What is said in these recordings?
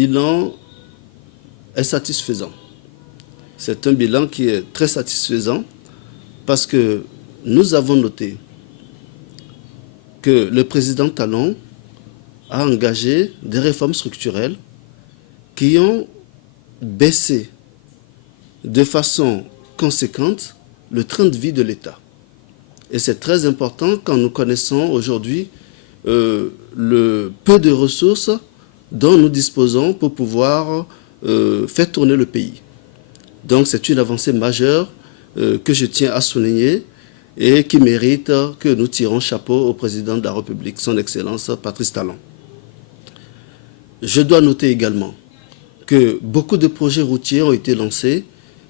bilan est satisfaisant. C'est un bilan qui est très satisfaisant parce que nous avons noté que le président Talon a engagé des réformes structurelles qui ont baissé de façon conséquente le train de vie de l'État. Et c'est très important quand nous connaissons aujourd'hui le peu de ressources dont nous disposons pour pouvoir faire tourner le pays. Donc c'est une avancée majeure que je tiens à souligner et qui mérite que nous tirons chapeau au président de la République, son Excellence Patrice Talon. Je dois noter également que beaucoup de projets routiers ont été lancés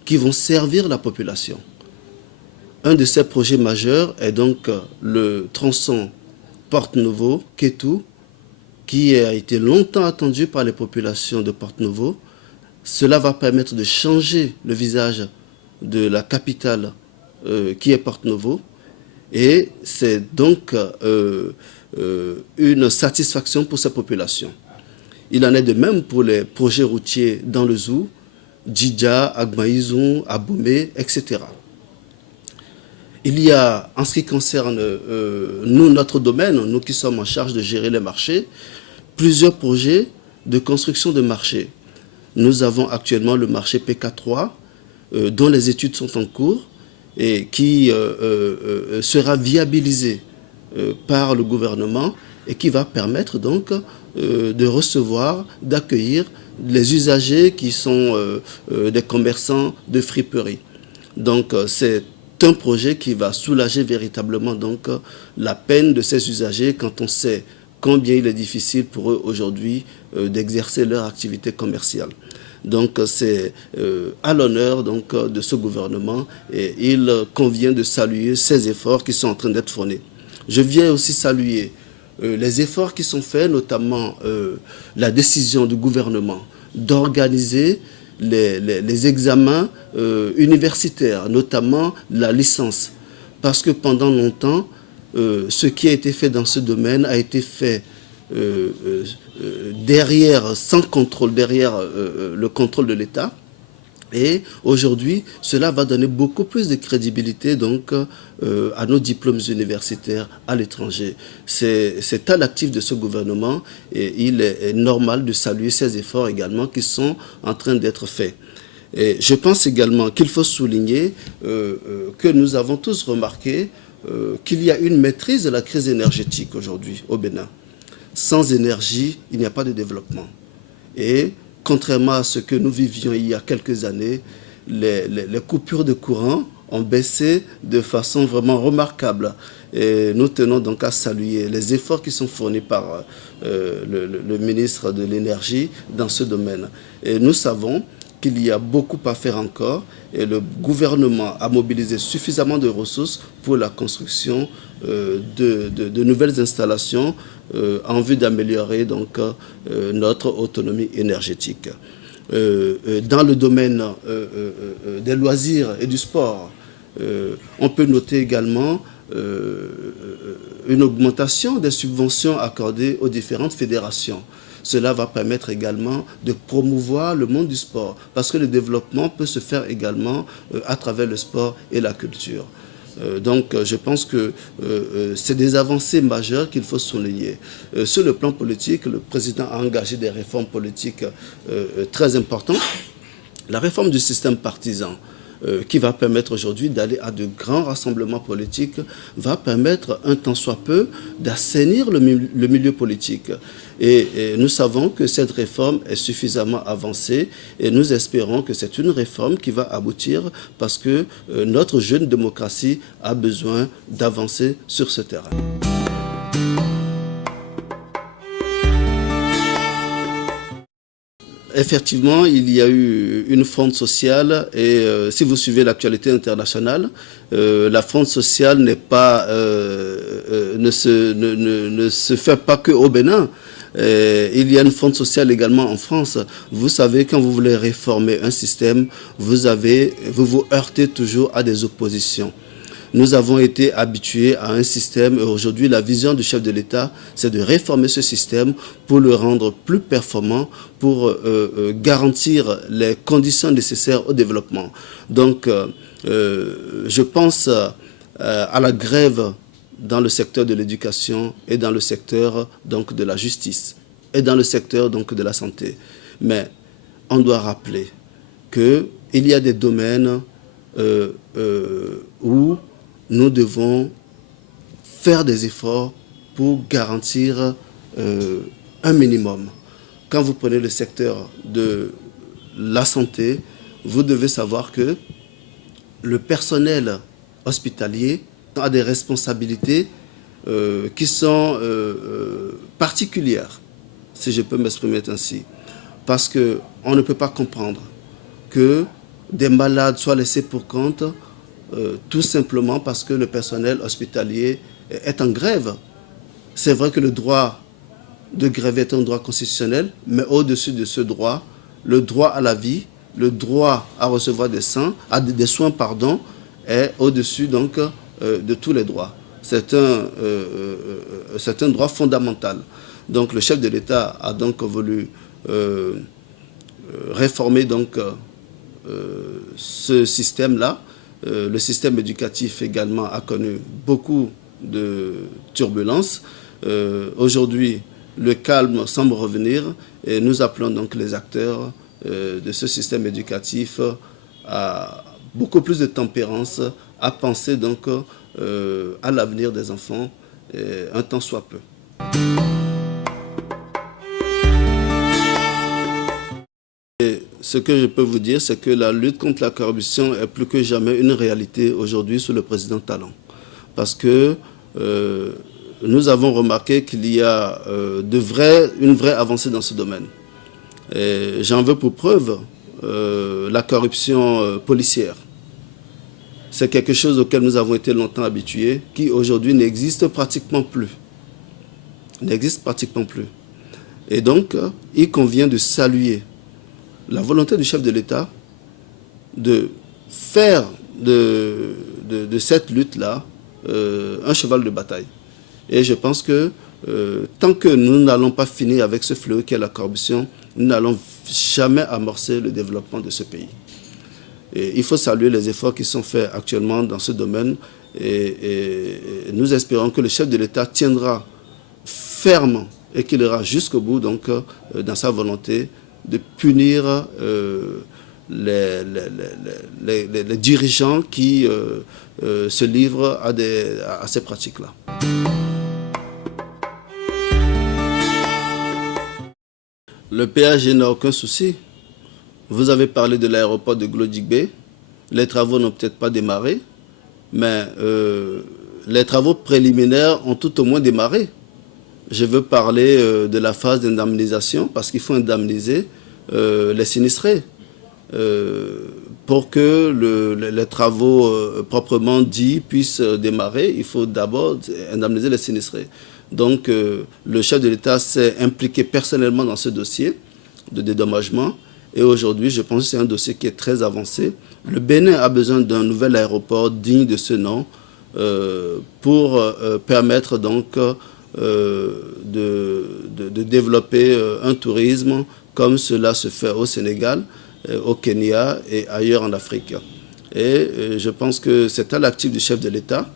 qui vont servir la population. Un de ces projets majeurs est donc le tronçon Porte-Novo-Kétou, qui a été longtemps attendu par les populations de Porte-Novo. Cela va permettre de changer le visage de la capitale qui est Porte-Novo. Et c'est donc une satisfaction pour ces populations. Il en est de même pour les projets routiers dans le Zou, Djidja, Agmaïzoun, Aboumé, etc. Il y a, en ce qui concerne nous, notre domaine, nous qui sommes en charge de gérer les marchés, plusieurs projets de construction de marchés. Nous avons actuellement le marché PK3, dont les études sont en cours et qui sera viabilisé par le gouvernement et qui va permettre donc de recevoir, d'accueillir les usagers qui sont des commerçants de friperie. Donc c'est un projet qui va soulager véritablement donc la peine de ces usagers quand on sait combien il est difficile pour eux aujourd'hui d'exercer leur activité commerciale. Donc c'est à l'honneur donc de ce gouvernement et il convient de saluer ces efforts qui sont en train d'être fournis. Je viens aussi saluer les efforts qui sont faits, notamment la décision du gouvernement d'organiser les examens universitaires, notamment la licence. Parce que pendant longtemps, ce qui a été fait dans ce domaine a été fait derrière, sans contrôle, derrière le contrôle de l'État. Et aujourd'hui, cela va donner beaucoup plus de crédibilité donc, à nos diplômes universitaires à l'étranger. C'est à l'actif de ce gouvernement et il est normal de saluer ces efforts également qui sont en train d'être faits. Et je pense également qu'il faut souligner que nous avons tous remarqué qu'il y a une maîtrise de la crise énergétique aujourd'hui au Bénin. Sans énergie, il n'y a pas de développement. Et contrairement à ce que nous vivions il y a quelques années, les coupures de courant ont baissé de façon vraiment remarquable. Et nous tenons donc à saluer les efforts qui sont fournis par le ministre de l'Énergie dans ce domaine. Et nous savons qu'il y a beaucoup à faire encore et le gouvernement a mobilisé suffisamment de ressources pour la construction de nouvelles installations en vue d'améliorer donc notre autonomie énergétique. Dans le domaine des loisirs et du sport, on peut noter également une augmentation des subventions accordées aux différentes fédérations. Cela va permettre également de promouvoir le monde du sport, parce que le développement peut se faire également à travers le sport et la culture. Donc je pense que c'est des avancées majeures qu'il faut souligner. Sur le plan politique, le président a engagé des réformes politiques très importantes. La réforme du système partisan, qui va permettre aujourd'hui d'aller à de grands rassemblements politiques, va permettre un tant soit peu d'assainir le milieu politique. Et nous savons que cette réforme est suffisamment avancée et nous espérons que c'est une réforme qui va aboutir parce que notre jeune démocratie a besoin d'avancer sur ce terrain. Effectivement, il y a eu une fronde sociale et si vous suivez l'actualité internationale, la fronde sociale n'est pas, ne se fait pas que au Bénin. Il y a une fronde sociale également en France. Vous savez, quand vous voulez réformer un système, vous vous heurtez toujours à des oppositions. Nous avons été habitués à un système et aujourd'hui la vision du chef de l'État, c'est de réformer ce système pour le rendre plus performant, pour garantir les conditions nécessaires au développement. Donc je pense à la grève dans le secteur de l'éducation et dans le secteur donc, de la justice et dans le secteur donc, de la santé. Mais on doit rappeler qu'il y a des domaines où nous devons faire des efforts pour garantir un minimum. Quand vous prenez le secteur de la santé, vous devez savoir que le personnel hospitalier a des responsabilités qui sont particulières, si je peux m'exprimer ainsi. Parce qu'on ne peut pas comprendre que des malades soient laissés pour compte tout simplement parce que le personnel hospitalier est en grève. C'est vrai que le droit de grève est un droit constitutionnel, mais au-dessus de ce droit, le droit à la vie, le droit à recevoir des soins, est au-dessus donc de tous les droits. C'est un droit fondamental. Donc le chef de l'État a donc voulu réformer donc ce système-là. Le système éducatif également a connu beaucoup de turbulences. Aujourd'hui, le calme semble revenir et nous appelons donc les acteurs de ce système éducatif à beaucoup plus de tempérance, à penser donc à l'avenir des enfants, un temps soit peu. Et ce que je peux vous dire, c'est que la lutte contre la corruption est plus que jamais une réalité aujourd'hui sous le président Talon. Parce que nous avons remarqué qu'il y a une vraie avancée dans ce domaine. J'en veux pour preuve la corruption policière. C'est quelque chose auquel nous avons été longtemps habitués, qui aujourd'hui n'existe pratiquement plus. N'existe pratiquement plus. Et donc, il convient de saluer la volonté du chef de l'État de faire de cette lutte-là un cheval de bataille. Et je pense que tant que nous n'allons pas finir avec ce fléau qu'est la corruption, nous n'allons jamais amorcer le développement de ce pays. Et il faut saluer les efforts qui sont faits actuellement dans ce domaine et nous espérons que le chef de l'État tiendra ferme et qu'il ira jusqu'au bout donc, dans sa volonté de punir les dirigeants qui se livrent à ces pratiques-là. Le péage n'a aucun souci. Vous avez parlé de l'aéroport de Glodjigbe. Les travaux n'ont peut-être pas démarré, mais les travaux préliminaires ont tout au moins démarré. Je veux parler de la phase d'indemnisation, parce qu'il faut indemniser les sinistrés. Pour que les travaux proprement dits puissent démarrer, il faut d'abord indemniser les sinistrés. Donc le chef de l'État s'est impliqué personnellement dans ce dossier de dédommagement. Et aujourd'hui, je pense que c'est un dossier qui est très avancé. Le Bénin a besoin d'un nouvel aéroport digne de ce nom pour permettre donc de développer un tourisme comme cela se fait au Sénégal, au Kenya et ailleurs en Afrique. Et je pense que c'est à l'actif du chef de l'État.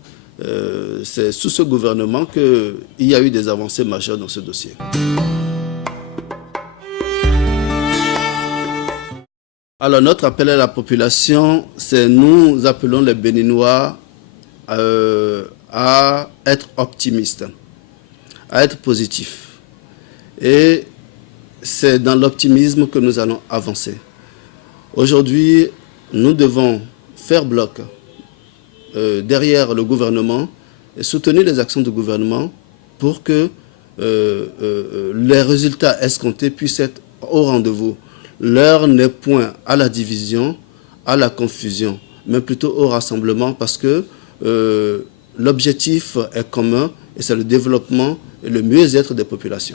C'est sous ce gouvernement qu'il y a eu des avancées majeures dans ce dossier. Alors notre appel à la population, c'est nous appelons les Béninois à être optimistes, à être positifs. Et c'est dans l'optimisme que nous allons avancer. Aujourd'hui, nous devons faire bloc derrière le gouvernement et soutenir les actions du gouvernement pour que les résultats escomptés puissent être au rendez-vous. L'heure n'est point à la division, à la confusion, mais plutôt au rassemblement parce que l'objectif est commun et c'est le développement et le mieux-être des populations.